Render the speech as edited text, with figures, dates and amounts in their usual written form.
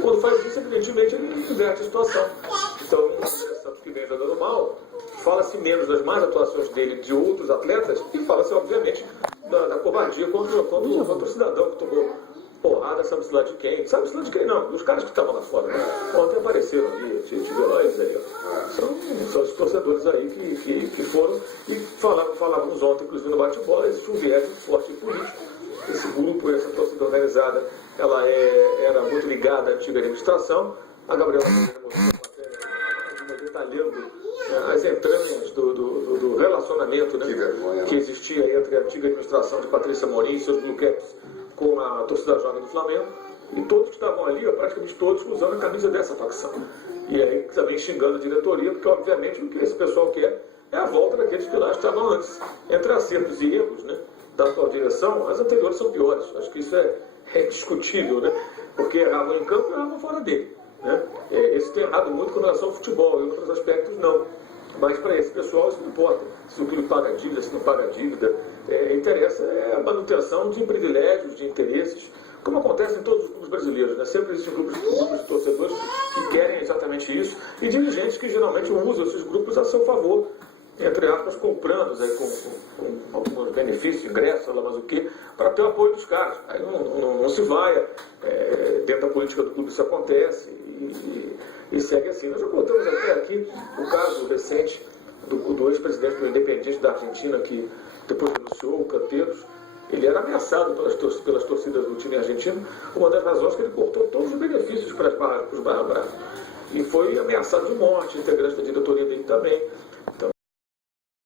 quando faz isso, evidentemente, ele inverte a situação. Então, o Santos que vem jogando mal, fala-se menos das más atuações dele de outros atletas e fala-se, obviamente, da covardia contra o cidadão que tomou porrada, sabe-se lá de quem. Sabe-se lá de quem, não. Os caras que estavam lá fora. Ontem apareceram ali, tive lá eles aí. São os torcedores aí que foram e falávamos ontem, inclusive no bate-bola, existe um viés forte político. Esse grupo, essa torcida organizada, ela era muito ligada à antiga administração. A Gabriela detalhando as entranhas do relacionamento, né, que existia entre a antiga administração de Patrícia Morim e seus bloquetes com a torcida jovem do Flamengo, e todos que estavam ali, praticamente todos, usando a camisa dessa facção. E aí também xingando a diretoria, porque obviamente o que esse pessoal quer é a volta daqueles que lá estavam antes. Entre acertos e erros, né, da atual direção, as anteriores são piores. Acho que isso é discutível, né, porque erravam em campo e erravam fora dele. Né? Isso tem errado muito com relação ao futebol, em outros aspectos não. Mas para esse pessoal isso não importa. Se o clube paga dívida, se não paga dívida, interessa a manutenção de privilégios, de interesses, como acontece em todos os clubes brasileiros. Né? Sempre existem grupos de torcedores que querem exatamente isso, e dirigentes que geralmente usam esses grupos a seu favor, entre aspas, comprando aí, com alguns benefícios, ingressos, sei lá mais o quê, para ter o apoio dos caras. Aí não se vai, dentro da política do clube isso acontece, e segue assim. Nós já contamos até aqui o caso recente do ex-presidente do Independiente da Argentina, que depois denunciou o Canteiros. Ele era ameaçado pelas torcidas do time argentino, uma das razões que ele cortou todos os benefícios para os Barra Bravas. E foi ameaçado de morte, integrante da diretoria dele também. Então,